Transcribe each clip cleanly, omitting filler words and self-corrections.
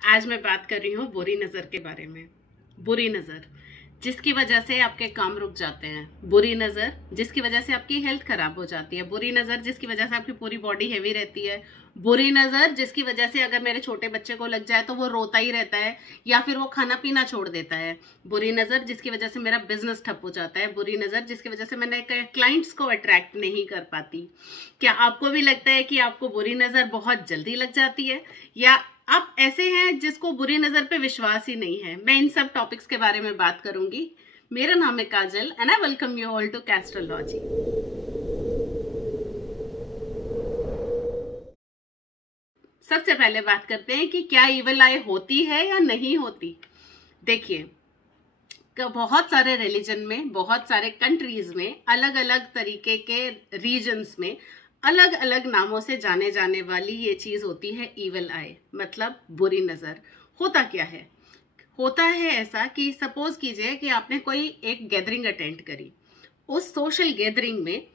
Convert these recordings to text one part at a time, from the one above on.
आज मैं बात कर रही हूँ बुरी नजर के बारे में। बुरी नजर जिसकी वजह से आपके काम रुक जाते हैं, बुरी नजर जिसकी वजह से आपकी हेल्थ खराब हो जाती है, बुरी नजर जिसकी वजह से आपकी पूरी बॉडी हैवी रहती है, बुरी नजर जिसकी वजह से अगर मेरे छोटे बच्चे को लग जाए तो वो रोता ही रहता है या फिर वो खाना पीना छोड़ देता है, बुरी नजर जिसकी वजह से मेरा बिजनेस ठप हो जाता है, बुरी नजर जिसकी वजह से मैं नए क्लाइंट्स को अट्रैक्ट नहीं कर पाती। क्या आपको भी लगता है कि आपको बुरी नजर बहुत जल्दी लग जाती है, या आप ऐसे हैं जिसको बुरी नजर पे विश्वास ही नहीं है? मैं इन सब टॉपिक्स के बारे में बात करूंगी। मेरा नाम है Kajal and I welcome you all to Castrology. सबसे पहले बात करते हैं कि क्या इविल आई होती है या नहीं होती। देखिए, बहुत सारे रिलीजन में, बहुत सारे कंट्रीज में, अलग अलग तरीके के रीजन्स में अलग अलग नामों से जाने जाने वाली ये चीज होती है इविल आई, मतलब बुरी नजर। होता क्या है? होता है ऐसा कि सपोज कीजिए कि आपने कोई एक गैदरिंग अटेंड करी, उस सोशल गैदरिंग में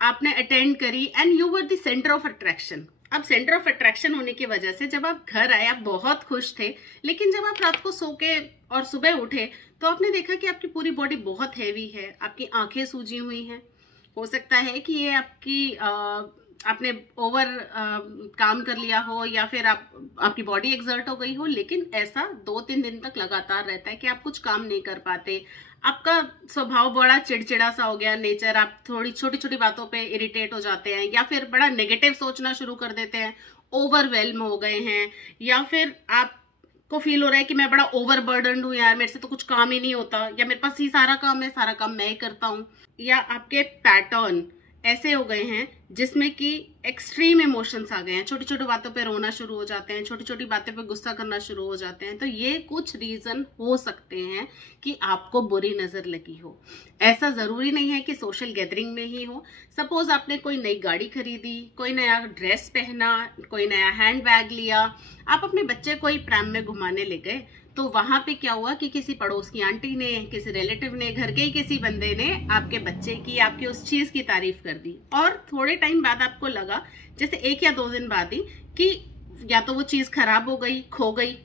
आपने अटेंड करी and you were the centre of attraction. अब सेंटर ऑफ अट्रैक्शन होने की वजह से जब आप घर आए आप बहुत खुश थे, लेकिन जब आप रात को सो के और सुबह उठे तो आपने देखा कि आपकी पूरी बॉडी बहुत हैवी है, आपकी आंखें सूजी हुई हैं। हो सकता है कि ये आपने ओवर काम कर लिया हो या फिर आपकी बॉडी एक्सर्ट हो गई हो, लेकिन ऐसा 2-3 दिन तक लगातार रहता है कि आप कुछ काम नहीं कर पाते, आपका स्वभाव बड़ा चिड़चिड़ा सा हो गया नेचर, आप थोड़ी छोटी छोटी बातों पे इरिटेट हो जाते हैं या फिर बड़ा नेगेटिव सोचना शुरू कर देते हैं, ओवरवेल्म हो गए हैं, या फिर आप को फील हो रहा है कि मैं बड़ा ओवरबर्डन्ड हूँ यार, मेरे से तो कुछ काम ही नहीं होता, या मेरे पास ही सारा काम है, सारा काम मैं ही करता हूँ, या आपके पैटर्न ऐसे हो गए हैं जिसमें कि एक्सट्रीम इमोशंस आ गए हैं, छोटी छोटी बातों पे रोना शुरू हो जाते हैं, छोटी छोटी बातें पे गुस्सा करना शुरू हो जाते हैं। तो ये कुछ रीजन हो सकते हैं कि आपको बुरी नजर लगी हो। ऐसा जरूरी नहीं है कि सोशल गैदरिंग में ही हो। सपोज आपने कोई नई गाड़ी खरीदी, कोई नया ड्रेस पहना, कोई नया हैंड बैग लिया, आप अपने बच्चे को ही प्रैम में घुमाने ले गए, तो वहां पे क्या हुआ कि किसी पड़ोस की आंटी ने, किसी रिलेटिव ने, घर के ही किसी बंदे ने आपके बच्चे की, आपकी उस चीज की तारीफ कर दी, और थोड़े टाइम बाद आपको लगा, जैसे 1 या 2 दिन बाद ही, कि या तो वो चीज खराब हो गई, खो गई,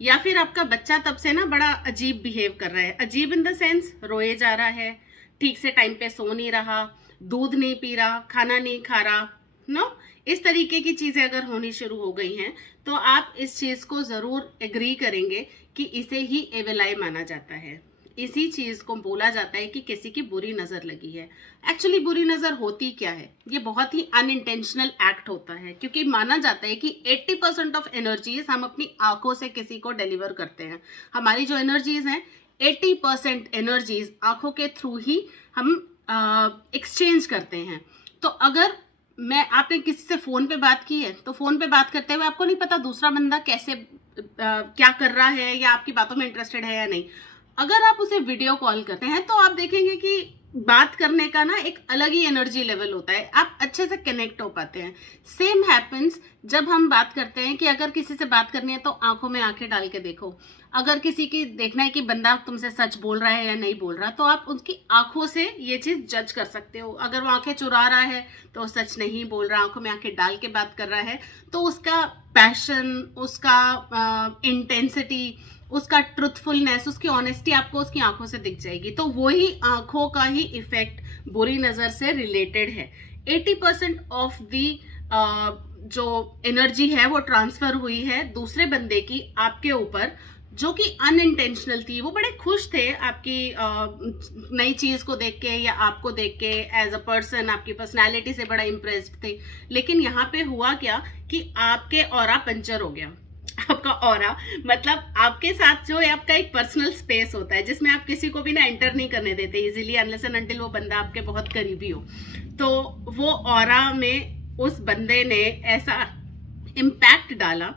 या फिर आपका बच्चा तब से ना बड़ा अजीब बिहेव कर रहा है। अजीब इन द सेंस रोए जा रहा है, ठीक से टाइम पे सो नहीं रहा, दूध नहीं पी रहा, खाना नहीं खा रहा, नो इस तरीके की चीजें अगर होनी शुरू हो गई हैं तो आप इस चीज को जरूर एग्री करेंगे कि इसे ही एविल आई माना जाता है। इसी चीज को बोला जाता है कि किसी की बुरी नजर लगी है। एक्चुअली बुरी नजर होती क्या है? ये बहुत ही अनइंटेंशनल एक्ट होता है, क्योंकि माना जाता है कि 80% ऑफ एनर्जीज हम अपनी आंखों से किसी को डिलीवर करते हैं। हमारी जो एनर्जीज हैं, 80% एनर्जीज आंखों के थ्रू ही हम एक्सचेंज करते हैं। तो अगर आपने किसी से फोन पे बात की है, तो फोन पे बात करते हुए आपको नहीं पता दूसरा बंदा कैसे क्या कर रहा है या आपकी बातों में इंटरेस्टेड है या नहीं। अगर आप उसे वीडियो कॉल करते हैं तो आप देखेंगे कि बात करने का ना एक अलग ही एनर्जी लेवल होता है, आप अच्छे से कनेक्ट हो पाते हैं। सेम हैपेंस जब हम बात करते हैं कि अगर किसी से बात करनी है तो आंखों में आंखें डाल के देखो। अगर किसी की देखना है कि बंदा तुमसे सच बोल रहा है या नहीं बोल रहा, तो आप उसकी आंखों से ये चीज जज कर सकते हो। अगर वो आंखें चुरा रहा है तो सच नहीं बोल रहा, आंखों में आंखें डाल के बात कर रहा है तो उसका पैशन, उसका इंटेंसिटी, उसका ट्रुथफुलनेस, उसकी ऑनेस्टी आपको उसकी आंखों से दिख जाएगी। तो वही आंखों का ही इफेक्ट बुरी नजर से रिलेटेड है। 80% ऑफ दी जो एनर्जी है वो ट्रांसफर हुई है दूसरे बंदे की आपके ऊपर, जो कि अनइंटेंशनल थी। वो बड़े खुश थे आपकी नई चीज को देख के या आपको देख के, एज अ पर्सन आपकी पर्सनैलिटी से बड़ा इम्प्रेस्ड थे। लेकिन यहाँ पे हुआ क्या कि आपके ऑरा पंचर हो गया। आपका ऑरा मतलब आपके साथ जो है आपका एक पर्सनल स्पेस होता है जिसमें आप किसी को भी ना एंटर नहीं करने देते इजीली, अनलेस एंड अनटिल वो बंदा आपके बहुत करीबी हो। तो वो ऑरा में उस बंदे ने ऐसा इम्पैक्ट डाला,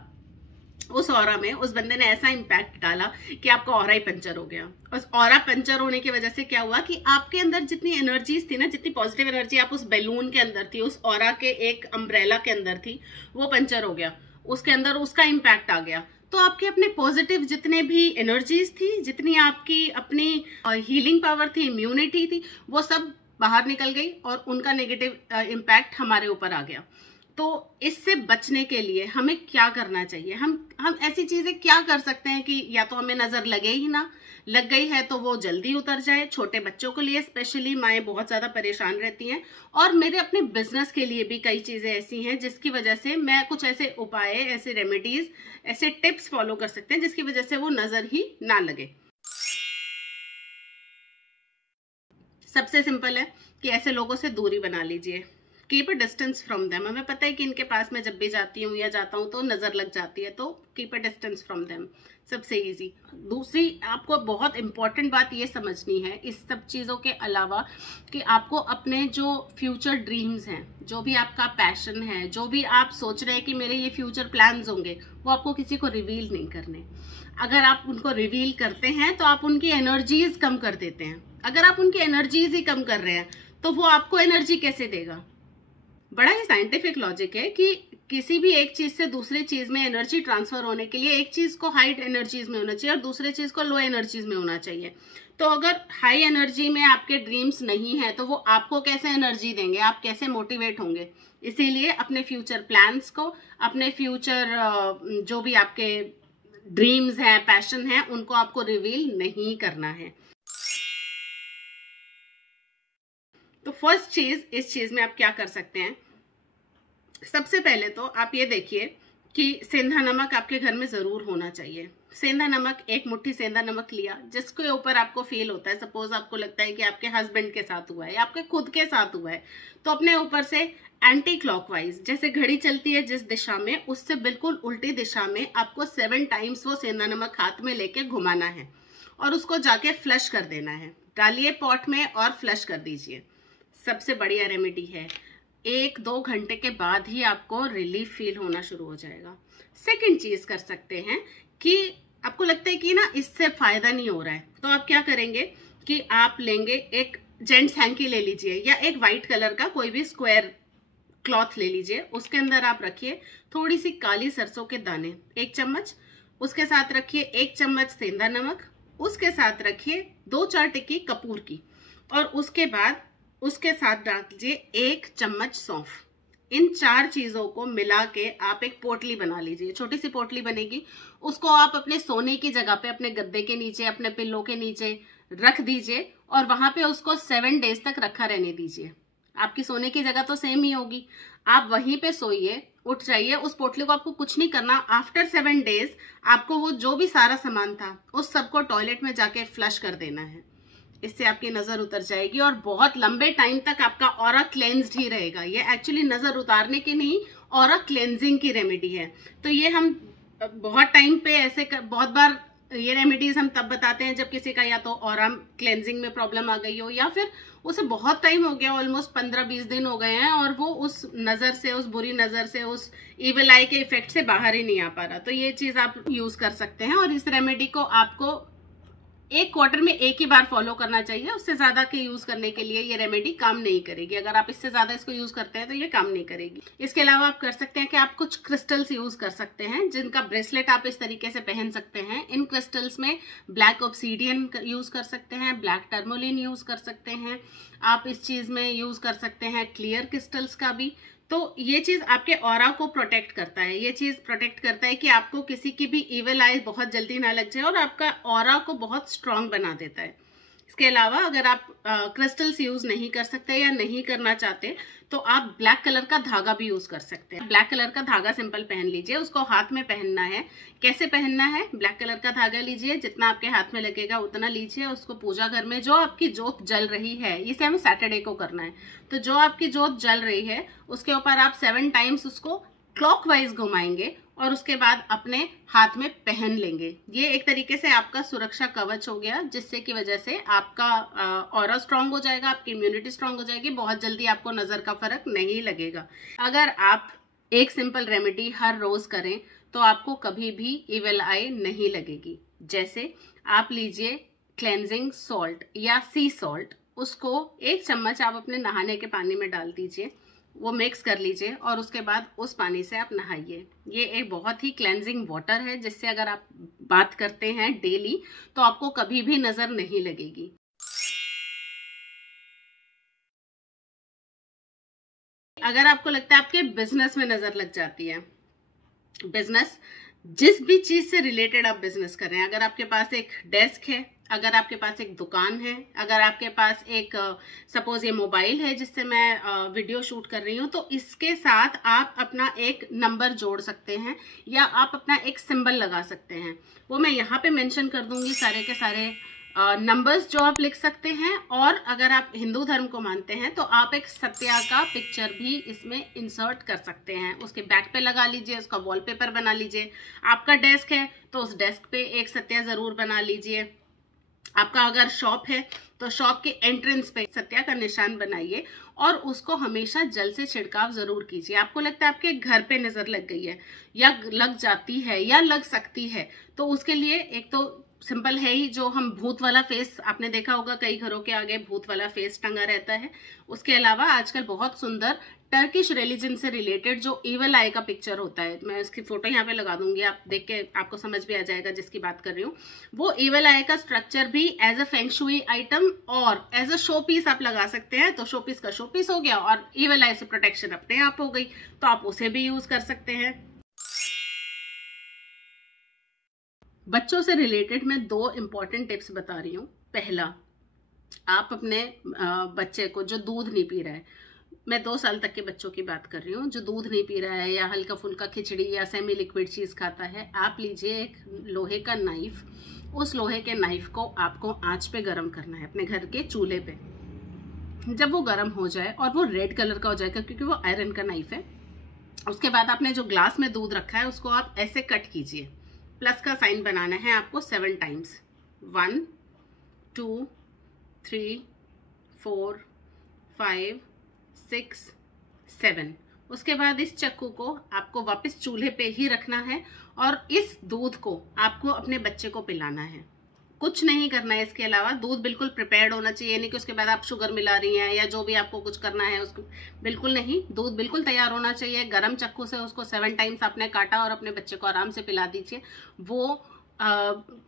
उस ऑरा में उस बंदे ने ऐसा इम्पैक्ट डाला कि आपका ऑरा ही पंचर हो गया। उस ऑरा पंचर होने की वजह से क्या हुआ कि आपके अंदर जितनी एनर्जीज थी ना, जितनी पॉजिटिव एनर्जी आप उस बैलून के अंदर थी, उस ऑरा के एक अम्ब्रेला के अंदर थी, वो पंचर हो गया, उसके अंदर उसका इम्पैक्ट आ गया। तो आपके अपने पॉजिटिव जितने भी एनर्जीज थी, जितनी आपकी अपनी हीलिंग पावर थी, इम्यूनिटी थी, वो सब बाहर निकल गई और उनका नेगेटिव इम्पैक्ट हमारे ऊपर आ गया। तो इससे बचने के लिए हमें क्या करना चाहिए? हम ऐसी चीजें क्या कर सकते हैं कि या तो हमें नजर लगे ही ना, लग गई है तो वो जल्दी उतर जाए। छोटे बच्चों के लिए स्पेशली माएँ बहुत ज्यादा परेशान रहती हैं, और मेरे अपने बिजनेस के लिए भी कई चीजें ऐसी हैं जिसकी वजह से मैं कुछ ऐसे उपाय, ऐसे रेमेडीज, ऐसे टिप्स फॉलो कर सकते हैं जिसकी वजह से वो नजर ही ना लगे। सबसे सिंपल है कि ऐसे लोगों से दूरी बना लीजिए। Keep a distance from them. हमें पता है कि इनके पास मैं जब भी जाती हूँ या जाता हूँ तो नजर लग जाती है, तो keep a distance from them, सबसे इजी। दूसरी आपको बहुत इंपॉर्टेंट बात ये समझनी है इस सब चीजों के अलावा, कि आपको अपने जो फ्यूचर ड्रीम्स हैं, जो भी आपका पैशन है, जो भी आप सोच रहे हैं कि मेरे ये फ्यूचर प्लान्स होंगे, वो आपको किसी को रिवील नहीं करने। अगर आप उनको रिवील करते हैं तो आप उनकी एनर्जीज कम कर देते हैं। अगर आप उनकी एनर्जीज ही कम कर रहे हैं तो वो आपको एनर्जी कैसे देगा? बड़ा ही साइंटिफिक लॉजिक है कि किसी भी एक चीज से दूसरी चीज में एनर्जी ट्रांसफर होने के लिए एक चीज को हाई एनर्जीज में होना चाहिए और दूसरे चीज को लो एनर्जीज में होना चाहिए। तो अगर हाई एनर्जी में आपके ड्रीम्स नहीं है तो वो आपको कैसे एनर्जी देंगे? आप कैसे मोटिवेट होंगे? इसीलिए अपने फ्यूचर प्लान्स को, अपने फ्यूचर जो भी आपके ड्रीम्स हैं, पैशन है, उनको आपको रिवील नहीं करना है। तो फर्स्ट चीज, इस चीज में आप क्या कर सकते हैं? सबसे पहले तो आप ये देखिए कि सेंधा नमक आपके घर में जरूर होना चाहिए। सेंधा नमक, एक मुट्ठी सेंधा नमक लिया, जिसके ऊपर आपको फील होता है, सपोज आपको लगता है कि आपके हस्बैंड के साथ हुआ है या आपके खुद के साथ हुआ है, तो अपने ऊपर से एंटी क्लॉकवाइज, जैसे घड़ी चलती है जिस दिशा में, उससे बिल्कुल उल्टी दिशा में आपको 7 टाइम्स वो सेंधा नमक हाथ में लेके घुमाना है और उसको जाके फ्लश कर देना है। डालिए पॉट में और फ्लश कर दीजिए। सबसे बढ़िया रेमेडी है। 1-2 घंटे के बाद ही आपको रिलीफ फील होना शुरू हो जाएगा। सेकंड चीज कर सकते हैं कि आपको लगता है कि ना इससे फायदा नहीं हो रहा है, तो आप क्या करेंगे कि आप लेंगे एक जेंट्स हैंकी ले लीजिए या एक व्हाइट कलर का कोई भी स्क्वायर क्लॉथ ले लीजिए। उसके अंदर आप रखिए थोड़ी सी काली सरसों के दाने 1 चम्मच, उसके साथ रखिए 1 चम्मच सेंधा नमक, उसके साथ रखिए 2-4 टिक्की कपूर की, और उसके बाद उसके साथ डाल दीजिए 1 चम्मच सौंफ। इन 4 चीजों को मिला के आप एक पोटली बना लीजिए। छोटी सी पोटली बनेगी, उसको आप अपने सोने की जगह पे, अपने गद्दे के नीचे, अपने पिल्लो के नीचे रख दीजिए और वहां पे उसको 7 डेज तक रखा रहने दीजिए। आपकी सोने की जगह तो सेम ही होगी, आप वहीं पे सोइए, उठ जाइए, उस पोटली को आपको कुछ नहीं करना। आफ्टर 7 डेज आपको वो जो भी सारा सामान था उस सबको टॉयलेट में जाके फ्लश कर देना है। इससे आपकी नजर उतर जाएगी और बहुत लंबे टाइम तक आपका ऑरा क्लेंज्ड ही रहेगा। ये एक्चुअली नजर उतारने की नहीं, ऑरा क्लेंजिंग की रेमेडी है। तो ये हम बहुत टाइम पे ऐसे बहुत बार ये रेमेडीज हम तब बताते हैं जब किसी का या तो ऑरा क्लेंजिंग में प्रॉब्लम आ गई हो, या फिर उसे बहुत टाइम हो गया, ऑलमोस्ट 15-20 दिन हो गए हैं और वो उस नजर से, उस बुरी नजर से, उस इविल आई के इफेक्ट से बाहर ही नहीं आ पा रहा। तो ये चीज आप यूज कर सकते हैं और इस रेमेडी को आपको 1 क्वार्टर में 1 ही बार फॉलो करना चाहिए। उससे ज्यादा के यूज करने के लिए ये रेमेडी काम नहीं करेगी। अगर आप इससे ज्यादा इसको यूज करते हैं तो ये काम नहीं करेगी। इसके अलावा आप कर सकते हैं कि आप कुछ क्रिस्टल्स यूज कर सकते हैं, जिनका ब्रेसलेट आप इस तरीके से पहन सकते हैं। इन क्रिस्टल्स में ब्लैक ऑब्सीडियन यूज कर सकते हैं, ब्लैक टर्मोलिन यूज कर सकते हैं, आप इस चीज में यूज कर सकते हैं क्लियर क्रिस्टल्स का भी। तो ये चीज आपके ऑरा को प्रोटेक्ट करता है। ये चीज प्रोटेक्ट करता है कि आपको किसी की भी इविल आई बहुत जल्दी ना लग जाए और आपका ऑरा को बहुत स्ट्रांग बना देता है। इसके अलावा अगर आप क्रिस्टल्स यूज नहीं कर सकते या नहीं करना चाहते तो आप ब्लैक कलर का धागा भी यूज कर सकते हैं। ब्लैक कलर का धागा सिंपल पहन लीजिए, उसको हाथ में पहनना है। कैसे पहनना है? ब्लैक कलर का धागा लीजिए, जितना आपके हाथ में लगेगा उतना लीजिए, उसको पूजा घर में जो आपकी जोत जल रही है, इसे हमें सैटरडे को करना है, तो जो आपकी जोत जल रही है उसके ऊपर आप 7 टाइम्स उसको क्लॉकवाइज घुमाएंगे और उसके बाद अपने हाथ में पहन लेंगे। ये एक तरीके से आपका सुरक्षा कवच हो गया, जिससे की वजह से आपका ऑरा स्ट्रांग हो जाएगा, आपकी इम्यूनिटी स्ट्रांग हो जाएगी, बहुत जल्दी आपको नजर का फर्क नहीं लगेगा। अगर आप एक सिंपल रेमेडी हर रोज करें तो आपको कभी भी इविल आई नहीं लगेगी। जैसे आप लीजिए क्लेंजिंग सॉल्ट या सी सॉल्ट, उसको 1 चम्मच आप अपने नहाने के पानी में डाल दीजिए, वो मिक्स कर लीजिए और उसके बाद उस पानी से आप नहाइए। ये एक बहुत ही क्लेंजिंग वाटर है, जिससे अगर आप बात करते हैं डेली तो आपको कभी भी नजर नहीं लगेगी। 1 अगर आपको लगता है आपके बिजनेस में नजर लग जाती है, बिजनेस जिस भी चीज से रिलेटेड आप बिजनेस कर रहे हैं, अगर आपके पास एक डेस्क है, अगर आपके पास एक दुकान है, अगर आपके पास एक सपोज ये मोबाइल है जिससे मैं वीडियो शूट कर रही हूँ, तो इसके साथ आप अपना एक नंबर जोड़ सकते हैं या आप अपना एक सिंबल लगा सकते हैं। वो मैं यहाँ पे मेंशन कर दूंगी सारे के सारे नंबर्स जो आप लिख सकते हैं। और अगर आप हिंदू धर्म को मानते हैं तो आप एक सत्या का पिक्चर भी इसमें इंसर्ट कर सकते हैं, उसके बैक पे लगा लीजिए, उसका वॉलपेपर बना लीजिए। आपका डेस्क है तो उस डेस्क पे एक सत्या जरूर बना लीजिए। आपका अगर शॉप है तो शॉप के एंट्रेंस पे सत्या का निशान बनाइए और उसको हमेशा जल से छिड़काव जरूर कीजिए। आपको लगता है आपके घर पे नजर लग गई है या लग जाती है या लग सकती है, तो उसके लिए एक तो सिंपल है ही, जो हम भूत वाला फेस, आपने देखा होगा कई घरों के आगे भूत वाला फेस टंगा रहता है। उसके अलावा आजकल बहुत सुंदर टर्किश रिलीजन से रिलेटेड जो इवल आई का पिक्चर होता है, मैं उसकी फोटो यहाँ पे लगा दूंगी, आप देख के आपको समझ भी आ जाएगा जिसकी बात कर रही हूँ। वो इवल आई का स्ट्रक्चर भी as a feng shui item और एज अ शो पीस आप लगा सकते हैं। तो शो पीस का शो पीस हो गया और इवल आई से प्रोटेक्शन अपने आप हो गई, तो आप उसे भी यूज कर सकते हैं। बच्चों से रिलेटेड मैं 2 इंपॉर्टेंट टिप्स बता रही हूँ। पहला, आप अपने बच्चे को जो दूध नहीं पी रहा है, मैं 2 साल तक के बच्चों की बात कर रही हूँ, जो दूध नहीं पी रहा है या हल्का फुल्का खिचड़ी या सेमी लिक्विड चीज खाता है, आप लीजिए एक लोहे का नाइफ। उस लोहे के नाइफ को आपको आंच पे गर्म करना है अपने घर के चूल्हे पे। जब वो गर्म हो जाए और वो रेड कलर का हो जाएगा क्योंकि वो आयरन का नाइफ है, उसके बाद आपने जो ग्लास में दूध रखा है उसको आप ऐसे कट कीजिए। प्लस का साइन बनाना है आपको 7 टाइम्स, 1 2 3 4 5 6 7। उसके बाद इस चक्कू को आपको वापस चूल्हे पे ही रखना है और इस दूध को आपको अपने बच्चे को पिलाना है। कुछ नहीं करना है इसके अलावा। दूध बिल्कुल प्रिपेयर्ड होना चाहिए, नहीं कि उसके बाद आप शुगर मिला रही हैं या जो भी आपको कुछ करना है उसको, बिल्कुल नहीं। दूध बिल्कुल तैयार होना चाहिए। गरम चक्कू से उसको 7 टाइम्स आपने काटा और अपने बच्चे को आराम से पिला दीजिए। वो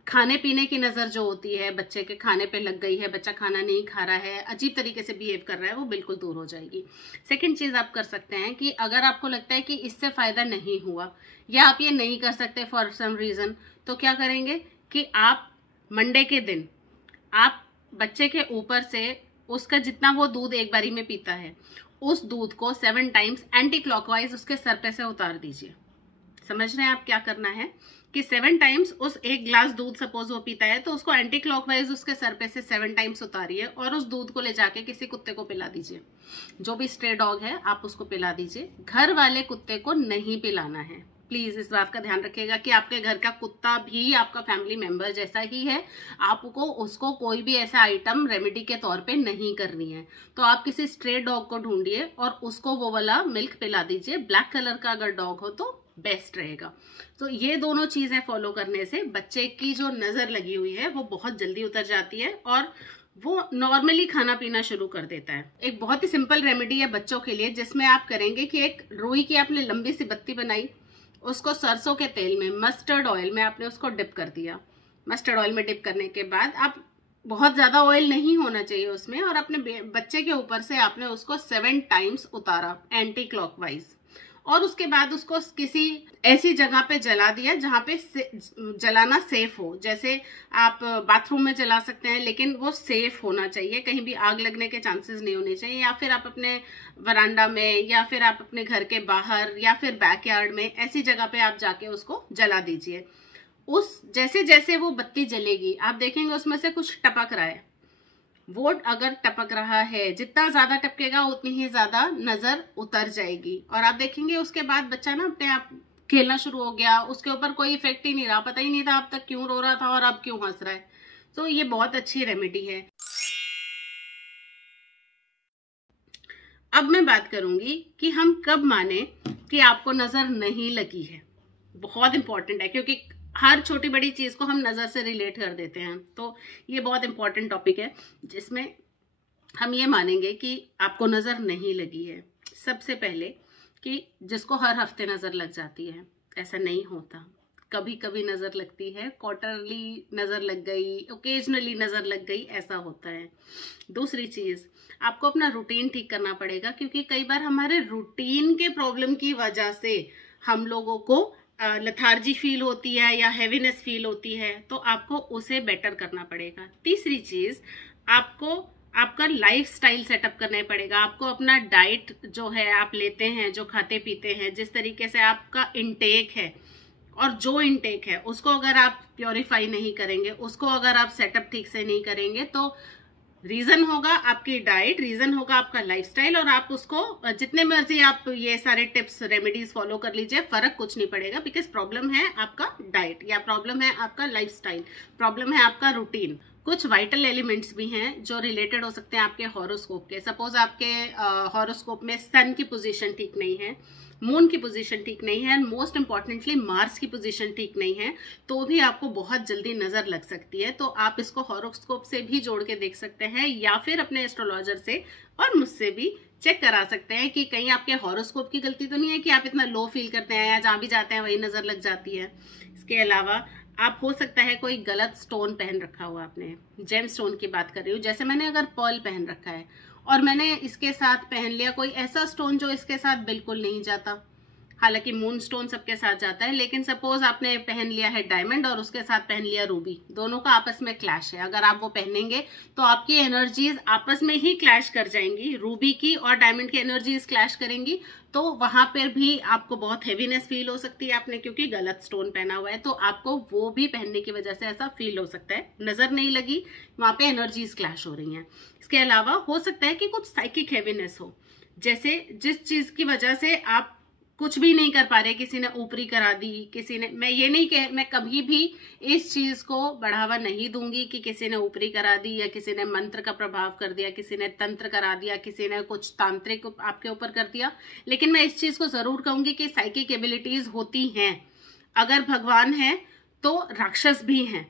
खाने पीने की नजर जो होती है, बच्चे के खाने पे लग गई है, बच्चा खाना नहीं खा रहा है, अजीब तरीके से बिहेव कर रहा है, वो बिल्कुल दूर हो जाएगी। सेकंड चीज आप कर सकते हैं कि अगर आपको लगता है कि इससे फायदा नहीं हुआ या आप ये नहीं कर सकते फॉर सम रीजन, तो क्या करेंगे कि आप मंडे के दिन आप बच्चे के ऊपर से उसका जितना वो दूध एक बारी में पीता है, उस दूध को 7 टाइम्स एंटी क्लॉकवाइज उसके सर पे से उतार दीजिए। समझ रहे हैं आप क्या करना है कि 7 टाइम्स उस एक ग्लास दूध सपोज वो पीता है तो उसको एंटी क्लॉकवाइज उसके सर पे से 7 टाइम्स उतारिए और उस दूध को ले जाके किसी कुत्ते को पिला दीजिए। जो भी स्ट्रे डॉग है आप उसको पिला दीजिए। घर वाले कुत्ते को नहीं पिलाना है। प्लीज इस बात का ध्यान रखिएगा कि आपके घर का कुत्ता भी आपका फैमिली मेंबर जैसा ही है, आपको उसको कोई भी ऐसा आइटम रेमेडी के तौर पे नहीं करनी है। तो आप किसी स्ट्रे डॉग को ढूंढिए और उसको वो वाला मिल्क पिला दीजिए। ब्लैक कलर का अगर डॉग हो तो बेस्ट रहेगा। तो ये दोनों चीजें फॉलो करने से बच्चे की जो नजर लगी हुई है वो बहुत जल्दी उतर जाती है और वो नॉर्मली खाना पीना शुरू कर देता है। एक बहुत ही सिंपल रेमेडी है बच्चों के लिए, जिसमें आप करेंगे कि एक रुई की आपने लंबी सी बत्ती बनाई, उसको सरसों के तेल में, मस्टर्ड ऑयल में आपने उसको डिप कर दिया। मस्टर्ड ऑयल में डिप करने के बाद आप, बहुत ज्यादा ऑयल नहीं होना चाहिए उसमें, और अपने बच्चे के ऊपर से आपने उसको 7 टाइम्स उतारा एंटी क्लॉकवाइज, और उसके बाद उसको किसी ऐसी जगह पे जला दिया जहां पे जलाना सेफ हो। जैसे आप बाथरूम में जला सकते हैं, लेकिन वो सेफ होना चाहिए, कहीं भी आग लगने के चांसेस नहीं होने चाहिए। या फिर आप अपने वरांडा में या फिर आप अपने घर के बाहर या फिर बैकयार्ड में ऐसी जगह पे आप जाके उसको जला दीजिए। उस जैसे जैसे वो बत्ती जलेगी आप देखेंगे उसमें से कुछ टपक रहा है। वो अगर टपक रहा है, जितना ज्यादा टपकेगा उतनी ही ज्यादा नजर उतर जाएगी, और आप देखेंगे उसके बाद बच्चा ना अपने आप खेलना शुरू हो गया, उसके ऊपर कोई इफेक्ट ही नहीं रहा, पता ही नहीं था अब तक क्यों रो रहा था और अब क्यों हंस रहा है। तो ये बहुत अच्छी रेमेडी है। अब मैं बात करूंगी कि हम कब माने कि आपको नजर नहीं लगी है। बहुत इंपॉर्टेंट है क्योंकि हर छोटी बड़ी चीज को हम नजर से रिलेट कर देते हैं। तो ये बहुत इंपॉर्टेंट टॉपिक है जिसमें हम ये मानेंगे कि आपको नजर नहीं लगी है। सबसे पहले कि जिसको हर हफ्ते नजर लग जाती है, ऐसा नहीं होता, कभी कभी नजर लगती है, क्वार्टरली नजर लग गई, ओकेजनली नजर लग गई, ऐसा होता है। दूसरी चीज, आपको अपना रूटीन ठीक करना पड़ेगा, क्योंकि कई बार हमारे रूटीन के प्रॉब्लम की वजह से हम लोगों को लथार्जी फील होती है या हैवीनेस फील होती है, तो आपको उसे बेटर करना पड़ेगा। तीसरी चीज, आपको आपका लाइफ स्टाइल सेटअप करना पड़ेगा। आपको अपना डाइट जो है आप लेते हैं, जो खाते पीते हैं, जिस तरीके से आपका इंटेक है और जो इंटेक है उसको अगर आप प्योरीफाई नहीं करेंगे, उसको अगर आप सेटअप ठीक से नहीं करेंगे, तो रीजन होगा आपकी डाइट, रीजन होगा आपका लाइफस्टाइल, और आप उसको जितने मर्जी आप ये सारे टिप्स रेमेडीज फॉलो कर लीजिए, फर्क कुछ नहीं पड़ेगा। बिकॉज प्रॉब्लम है आपका डाइट या प्रॉब्लम है आपका लाइफस्टाइल, प्रॉब्लम है आपका रूटीन। कुछ वाइटल एलिमेंट्स भी हैं जो रिलेटेड हो सकते हैं आपके हॉरोस्कोप के। सपोज आपके हॉरोस्कोप में सन की पोजीशन ठीक नहीं है, मून की पोजीशन ठीक नहीं है, एंड मोस्ट इंपॉर्टेंटली मार्स की पोजीशन ठीक नहीं है, तो भी आपको बहुत जल्दी नजर लग सकती है। तो आप इसको हॉरोस्कोप से भी जोड़ के देख सकते हैं, या फिर अपने एस्ट्रोलॉजर से और मुझसे भी चेक करा सकते हैं कि कहीं आपके हॉरोस्कोप की गलती तो नहीं है कि आप इतना लो फील करते हैं या जहां भी जाते हैं वही नजर लग जाती है। इसके अलावा आप हो सकता है कोई गलत स्टोन पहन रखा हुआ, आपने जेम स्टोन की बात कर रही हूँ, जैसे मैंने अगर पर्ल पहन रखा है और मैंने इसके साथ पहन लिया कोई ऐसा स्टोन जो इसके साथ बिल्कुल नहीं जाता, हालांकि मून स्टोन सबके साथ जाता है, लेकिन सपोज आपने पहन लिया है डायमंड और उसके साथ पहन लिया रूबी, दोनों का आपस में क्लैश है, अगर आप वो पहनेंगे तो आपकी एनर्जीज आपस में ही क्लैश कर जाएंगी, रूबी की और डायमंड की एनर्जीज क्लैश करेंगी, तो वहां पर भी आपको बहुत हेवीनेस फील हो सकती है, आपने क्योंकि गलत स्टोन पहना हुआ है, तो आपको वो भी पहनने की वजह से ऐसा फील हो सकता है, नजर नहीं लगी, वहां पे एनर्जीज क्लैश हो रही हैं। इसके अलावा हो सकता है कि कुछ साइकिक हेवीनेस हो, जैसे जिस चीज की वजह से आप कुछ भी नहीं कर पा रहे, किसी ने ऊपरी करा दी, किसी ने, मैं ये नहीं कह, मैं कभी भी इस चीज को बढ़ावा नहीं दूंगी कि किसी ने ऊपरी करा दी या किसी ने मंत्र का प्रभाव कर दिया, किसी ने तंत्र करा दिया, किसी ने कुछ तांत्रिक आपके ऊपर कर दिया, लेकिन मैं इस चीज को जरूर कहूंगी कि साइकिक एबिलिटीज होती हैं। अगर भगवान है तो राक्षस भी हैं,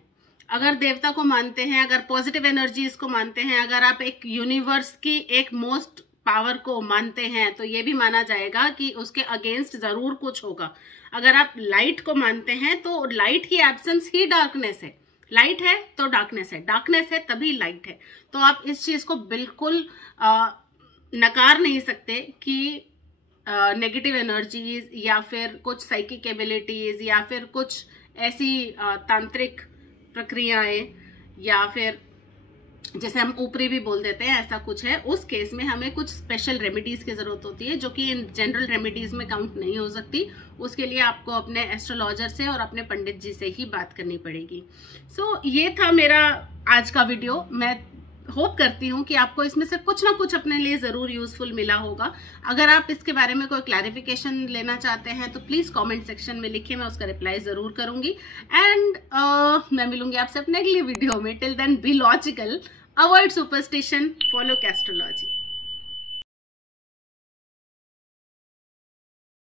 अगर देवता को मानते हैं, अगर पॉजिटिव एनर्जीज को मानते हैं, अगर आप एक यूनिवर्स की एक मोस्ट पावर को मानते हैं, तो ये भी माना जाएगा कि उसके अगेंस्ट जरूर कुछ होगा। अगर आप लाइट को मानते हैं तो लाइट की एब्सेंस ही डार्कनेस है, लाइट है तो डार्कनेस है, डार्कनेस है तभी लाइट है। तो आप इस चीज को बिल्कुल नकार नहीं सकते कि नेगेटिव एनर्जीज या फिर कुछ साइकिक एबिलिटीज या फिर कुछ ऐसी तांत्रिक प्रक्रियाएं या फिर जैसे हम ऊपरी भी बोल देते हैं, ऐसा कुछ है, उस केस में हमें कुछ स्पेशल रेमेडीज की जरूरत होती है जो कि इन जनरल रेमेडीज में काउंट नहीं हो सकती। उसके लिए आपको अपने एस्ट्रोलॉजर से और अपने पंडित जी से ही बात करनी पड़ेगी। सो ये था मेरा आज का वीडियो। मैं होप करती हूँ कि आपको इसमें से कुछ ना कुछ अपने लिए जरूर यूजफुल मिला होगा। अगर आप इसके बारे में कोई क्लैरिफिकेशन लेना चाहते हैं तो प्लीज कमेंट सेक्शन में लिखिए, मैं उसका रिप्लाई जरूर करूंगी। एंड मैं मिलूंगी आपसे अपने अगली वीडियो में। Till then be logical, avoid superstition, follow astrology.